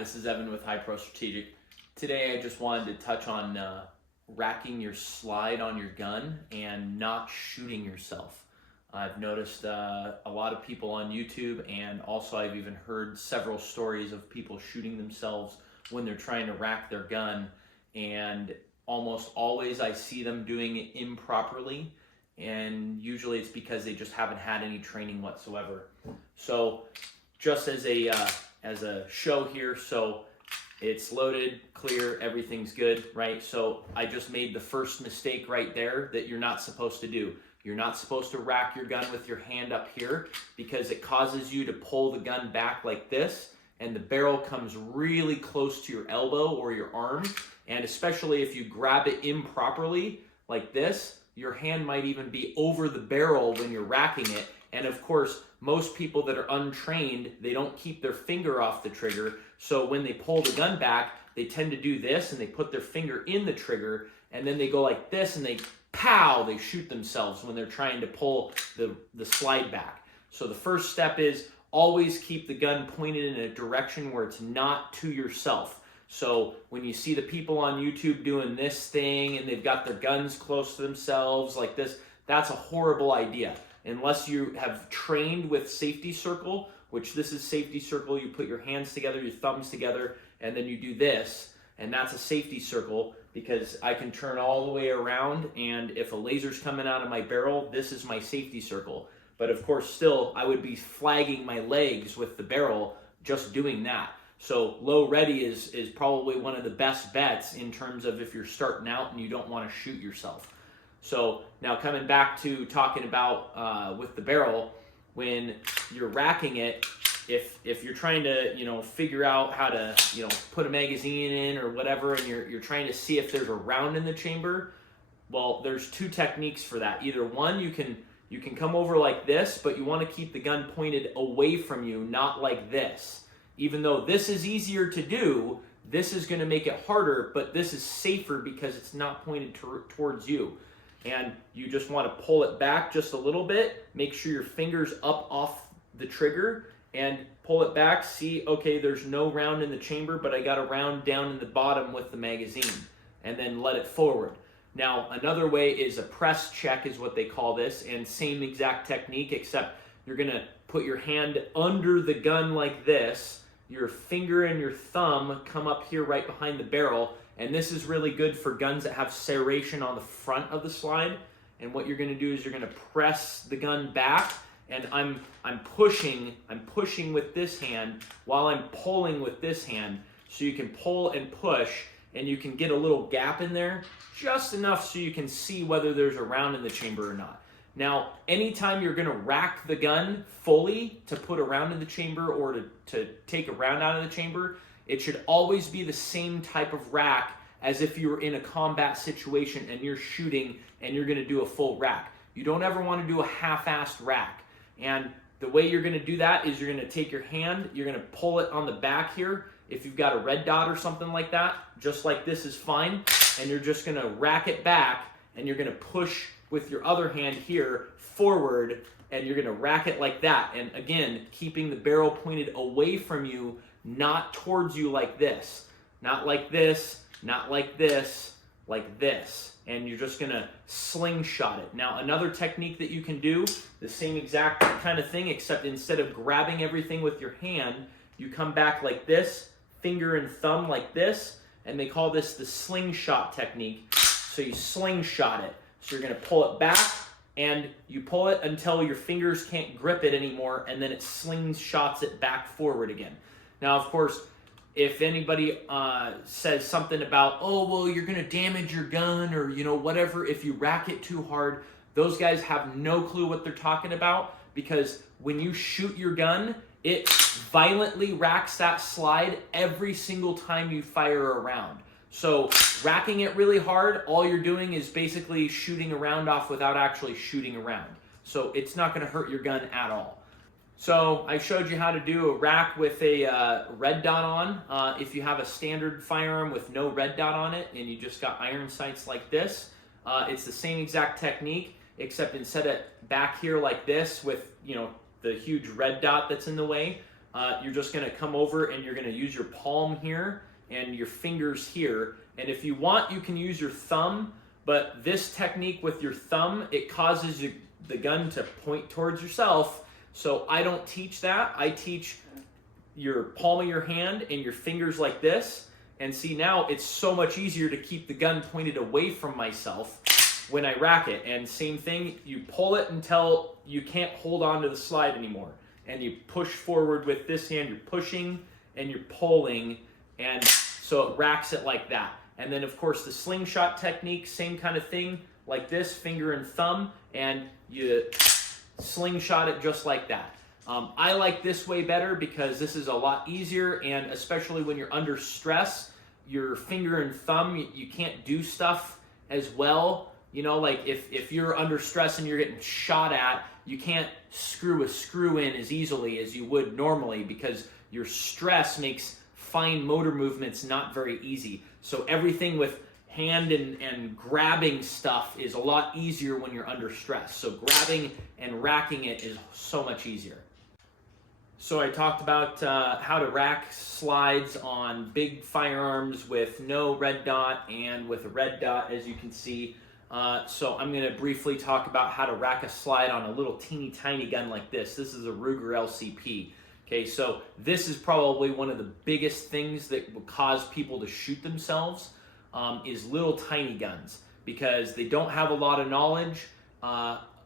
this is Evan with High Pro Strategic. Today I just wanted to touch on racking your slide on your gun and not shooting yourself. I've noticed a lot of people on YouTube, and also I've even heard several stories of people shooting themselves when they're trying to rack their gun, and almost always I see them doing it improperly, and usually it's because they just haven't had any training whatsoever. So just as a show here, so it's loaded, clear, everything's good, right? So I just made the first mistake right there that you're not supposed to do. You're not supposed to rack your gun with your hand up here, because it causes you to pull the gun back like this, and the barrel comes really close to your elbow or your arm. And especially if you grab it improperly like this, your hand might even be over the barrel when you're racking it. And of course, most people that are untrained, they don't keep their finger off the trigger. So when they pull the gun back, they tend to do this, and they put their finger in the trigger, and then they go like this, and they pow, they shoot themselves when they're trying to pull the slide back. So the first step is always keep the gun pointed in a direction where it's not to yourself. So when you see the people on YouTube doing this thing and they've got their guns close to themselves like this, that's a horrible idea. Unless you have trained with safety circle, which this is safety circle, you put your hands together, your thumbs together, and then you do this, and that's a safety circle, because I can turn all the way around, and if a laser's coming out of my barrel, this is my safety circle. But of course, still, I would be flagging my legs with the barrel just doing that. So low ready is probably one of the best bets in terms of if you're starting out and you don't want to shoot yourself. So now coming back to talking about with the barrel, when you're racking it, if you're trying to figure out how to put a magazine in or whatever, and you're trying to see if there's a round in the chamber, well, there's two techniques for that. Either one, you can come over like this, but you want to keep the gun pointed away from you, not like this. Even though this is easier to do, this is going to make it harder, but this is safer because it's not pointed towards you. And you just want to pull it back just a little bit, make sure your finger's up off the trigger, and pull it back. See, okay, there's no round in the chamber, but I got a round down in the bottom with the magazine, and then let it forward. Now, another way is a press check is what they call this, and same exact technique, except you're gonna put your hand under the gun like this, your finger and your thumb come up here right behind the barrel, and this is really good for guns that have serration on the front of the slide. And what you're gonna do is you're gonna press the gun back, and I'm pushing with this hand while I'm pulling with this hand, so you can pull and push, and you can get a little gap in there, just enough so you can see whether there's a round in the chamber or not. Now, anytime you're gonna rack the gun fully to put a round in the chamber or to take a round out of the chamber, it should always be the same type of rack as if you were in a combat situation and you're shooting and you're gonna do a full rack. You don't ever wanna do a half-assed rack. And the way you're gonna do that is you're gonna take your hand, you're gonna pull it on the back here. If you've got a red dot or something like that, just like this is fine. And you're just gonna rack it back, and you're gonna push with your other hand here forward, and you're gonna rack it like that. And again, keeping the barrel pointed away from you, not towards you like this. Not like this, not like this, like this. And you're just gonna slingshot it. Now, another technique that you can do, the same exact kind of thing, except instead of grabbing everything with your hand, you come back like this, finger and thumb like this, and they call this the slingshot technique. So you slingshot it. So you're gonna pull it back, and you pull it until your fingers can't grip it anymore, and then it slingshots it back forward again. Now, of course, if anybody says something about, oh, well, you're gonna damage your gun, or whatever, if you rack it too hard, those guys have no clue what they're talking about, because when you shoot your gun, it violently racks that slide every single time you fire a round. So racking it really hard, all you're doing is basically shooting a round off without actually shooting a round. So it's not gonna hurt your gun at all. So I showed you how to do a rack with a red dot on. If you have a standard firearm with no red dot on it and you just got iron sights like this, it's the same exact technique, except instead of back here like this with the huge red dot that's in the way, you're just going to come over and you're going to use your palm here and your fingers here. And if you want, you can use your thumb, but this technique with your thumb, it causes the gun to point towards yourself. So I don't teach that. I teach your palm of your hand and your fingers like this. And see, now it's so much easier to keep the gun pointed away from myself when I rack it. And same thing, you pull it until you can't hold on to the slide anymore. And you push forward with this hand, you're pushing and you're pulling, and so it racks it like that. And then of course the slingshot technique, same kind of thing, like this, finger and thumb, and you slingshot it just like that. I like this way better because this is a lot easier, and especially when you're under stress, your finger and thumb, you can't do stuff as well. You know, like if you're under stress and you're getting shot at, you can't screw a screw in as easily as you would normally because your stress makes fine motor movements not very easy. So everything with hand and grabbing stuff is a lot easier when you're under stress. So grabbing and racking it is so much easier. So I talked about how to rack slides on big firearms with no red dot and with a red dot, as you can see. So I'm going to briefly talk about how to rack a slide on a little teeny tiny gun like this. This is a Ruger LCP. Okay, so this is probably one of the biggest things that will cause people to shoot themselves is little tiny guns, because they don't have a lot of knowledge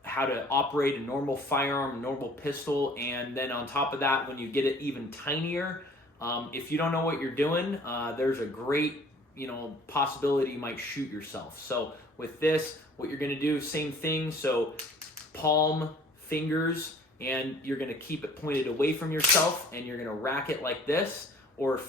how to operate a normal firearm, normal pistol, and then on top of that, when you get it even tinier, if you don't know what you're doing, there's a great possibility you might shoot yourself. So with this, what you're going to do, same thing. So palm, fingers, and you're going to keep it pointed away from yourself, and you're going to rack it like this, or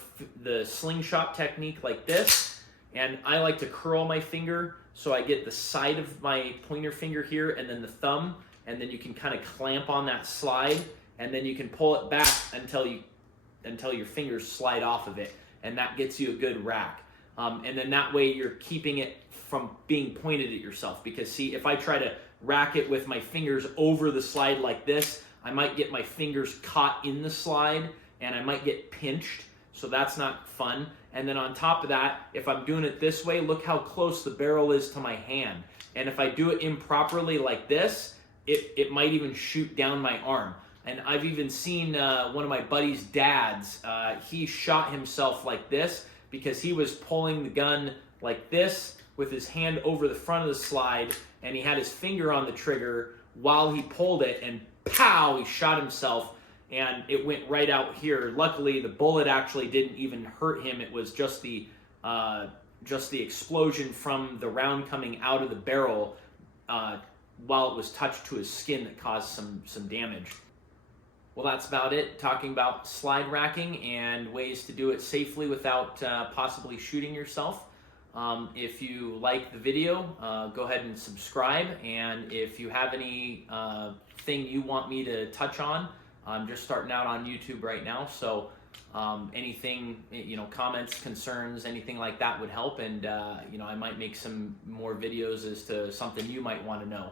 the slingshot technique like this. And I like to curl my finger so I get the side of my pointer finger here and then the thumb, and then you can kind of clamp on that slide, and then you can pull it back until your fingers slide off of it, and that gets you a good rack. And then that way you're keeping it from being pointed at yourself, because see, if I try to rack it with my fingers over the slide like this, I might get my fingers caught in the slide and I might get pinched, so that's not fun. And then on top of that, if I'm doing it this way, look how close the barrel is to my hand. And if I do it improperly like this, it might even shoot down my arm. And I've even seen one of my buddy's dads, he shot himself like this because he was pulling the gun like this with his hand over the front of the slide, and he had his finger on the trigger while he pulled it, and pow, he shot himself, and it went right out here. Luckily, the bullet actually didn't even hurt him. It was just the explosion from the round coming out of the barrel while it was touched to his skin that caused some damage. Well, that's about it, talking about slide racking and ways to do it safely without possibly shooting yourself. If you like the video, go ahead and subscribe, and if you have any thing you want me to touch on, I'm just starting out on YouTube right now, so anything, comments, concerns, anything like that would help, and I might make some more videos as to something you might want to know.